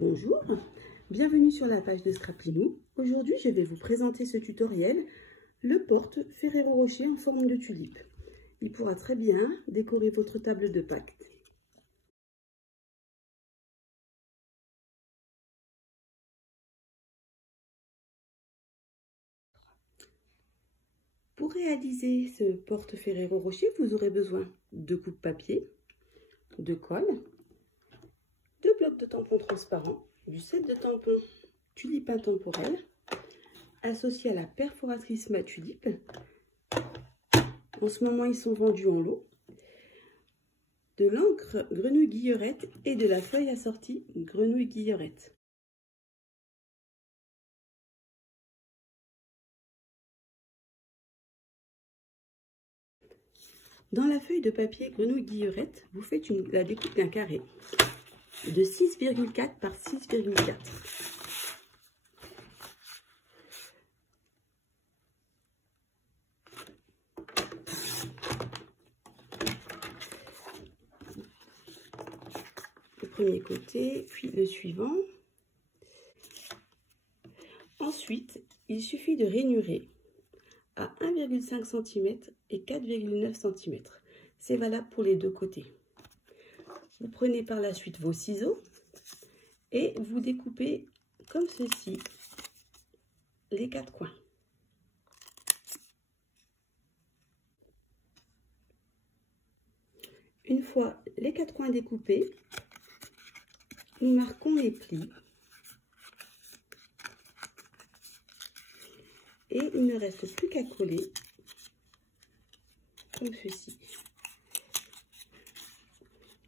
Bonjour, bienvenue sur la page de Scraplinou. Aujourd'hui, je vais vous présenter ce tutoriel, le porte Ferrero Rocher en forme de tulipe. Il pourra très bien décorer votre table de Pâques. Pour réaliser ce porte Ferrero Rocher, vous aurez besoin de coupe papier, de colle, de blocs de tampons transparents, du set de tampons tulipe intemporel, associé à la perforatrice mat tulipe. En ce moment, ils sont vendus en lot. De l'encre grenouille guillerette et de la feuille assortie grenouille guillerette. Dans la feuille de papier grenouille guillerette, vous faites la découpe d'un carré de 6,4 par 6,4. Le premier côté, puis le suivant. Ensuite, il suffit de rainurer à 1,5 cm et 4,9 cm. C'est valable pour les deux côtés. Vous prenez par la suite vos ciseaux et vous découpez comme ceci les quatre coins. Une fois les quatre coins découpés, nous marquons les plis. Et il ne reste plus qu'à coller comme ceci.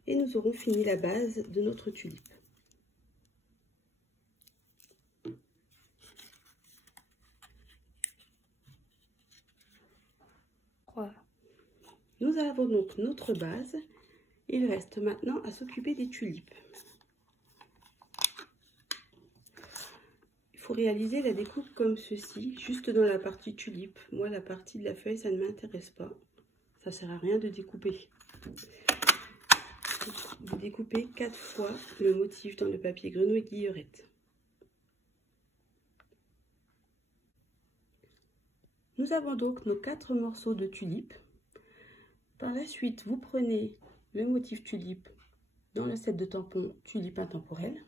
Et nous aurons fini la base de notre tulipe. Voilà. Nous avons donc notre base. Il reste maintenant à s'occuper des tulipes. Il faut réaliser la découpe comme ceci, juste dans la partie tulipe. Moi, la partie de la feuille, ça ne m'intéresse pas. Ça sert à rien de découper. Vous découpez 4 fois le motif dans le papier grenouille guillerette. Nous avons donc nos 4 morceaux de tulipe. Par la suite, vous prenez le motif tulipe dans le set de tampons tulipe intemporel.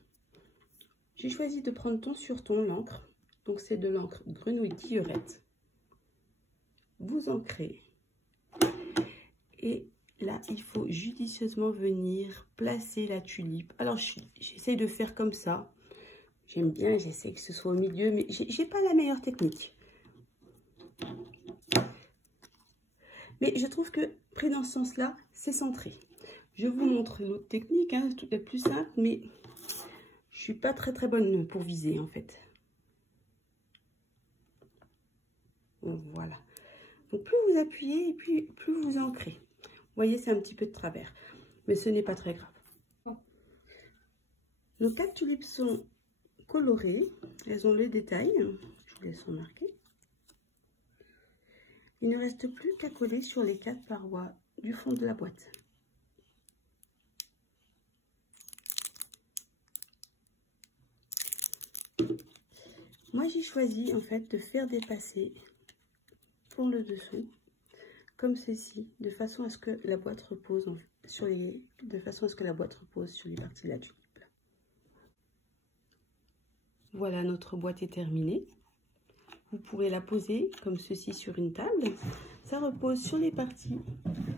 J'ai choisi de prendre ton sur ton l'encre. Donc c'est de l'encre grenouille guillerette. Vous ancrez. Et là, il faut judicieusement venir placer la tulipe. Alors, j'essaie de faire comme ça. J'aime bien, j'essaie que ce soit au milieu, mais j'ai pas la meilleure technique. Mais je trouve que, pris dans ce sens-là, c'est centré. Je vous montre l'autre technique, hein, la plus simple, mais je suis pas très bonne pour viser, en fait. Voilà. Donc, plus vous appuyez, et plus vous ancrez. Vous voyez, c'est un petit peu de travers, mais ce n'est pas très grave. Nos 4 tulipes sont colorées, elles ont les détails, je vous laisse remarquer. Il ne reste plus qu'à coller sur les 4 parois du fond de la boîte. Moi, j'ai choisi en fait de faire dépasser pour le dessous comme ceci, de façon à ce que la boîte repose sur les parties de la tulipe. Voilà, notre boîte est terminée. Vous pourrez la poser comme ceci sur une table. Ça repose sur les parties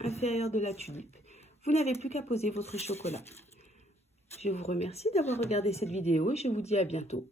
inférieures de la tulipe. Vous n'avez plus qu'à poser votre chocolat. Je vous remercie d'avoir regardé cette vidéo et je vous dis à bientôt.